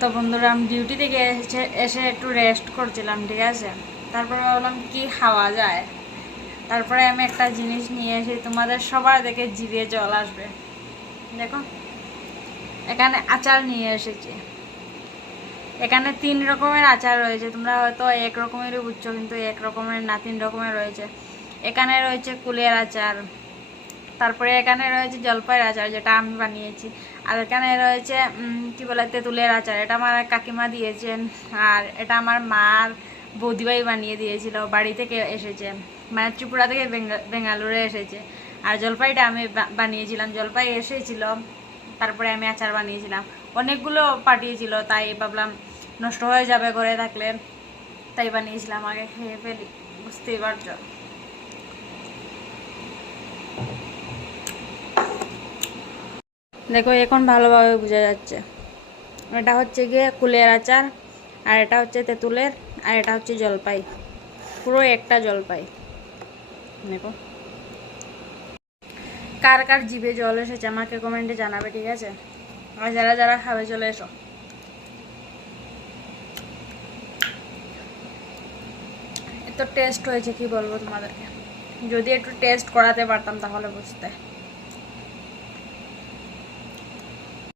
তো বন্ধুরা, আমি ডিউটি থেকে এসে একটু রেস্ট করছিলাম, ঠিক আছে। তারপরে ভাবলাম কি খাওয়া যায়। তারপরে আমি একটা জিনিস নিয়ে এসে তোমাদের সবার দেখে জিভে জল আসবে। দেখো, এখানে আচার নিয়ে এসেছি। এখানে 3 রকমের আচার রয়েছে। তোমরা হয়তো এক রকমেরই বুঝছো, কিন্তু এক রকমের না, 3 রকমের রয়েছে। এখানে রয়েছে কুলের আচার, তারপরে এখানে রয়েছে জলপাইয়ের আচার, যেটা আমি বানিয়েছি। আর এখানে রয়েছে কি বলে, তেঁতুলের আচার, এটা আমার কাকিমা দিয়েছেন। আর এটা আমার মার বৌদিভাই বানিয়ে দিয়েছিল, বাড়ি থেকে এসেছে, মানে ত্রিপুরা থেকে বেঙ্গালুরে এসেছে। আর জলপাইটা আমি বানিয়েছিলাম, জলপাই এসেছিল, তারপরে আমি আচার বানিয়েছিলাম। অনেকগুলো পাঠিয়েছিল, তাই ভাবলাম নষ্ট হয়ে যাবে ঘরে থাকলে, তাই বানিয়েছিলাম। আগে খেয়ে ফেলি, বুঝতেই পারছো। দেখো, এখন ভালোভাবে বোঝা যাচ্ছে। এটা হচ্ছে গিয়ে কুলের আচার, আর এটা হচ্ছে তেঁতুলের, আর এটা হচ্ছে জলপাই, পুরো একটা জলপাই। দেখো, কার কার জিভে জল এসেছে আমাকে কমেন্টে জানাবে, ঠিক আছে। আর যারা যারা খাবে চলে এসো। এত টেস্ট হয়েছে কি বলবো তোমাদেরকে, যদি একটু টেস্ট করাতে পারতাম তাহলে বুঝতে।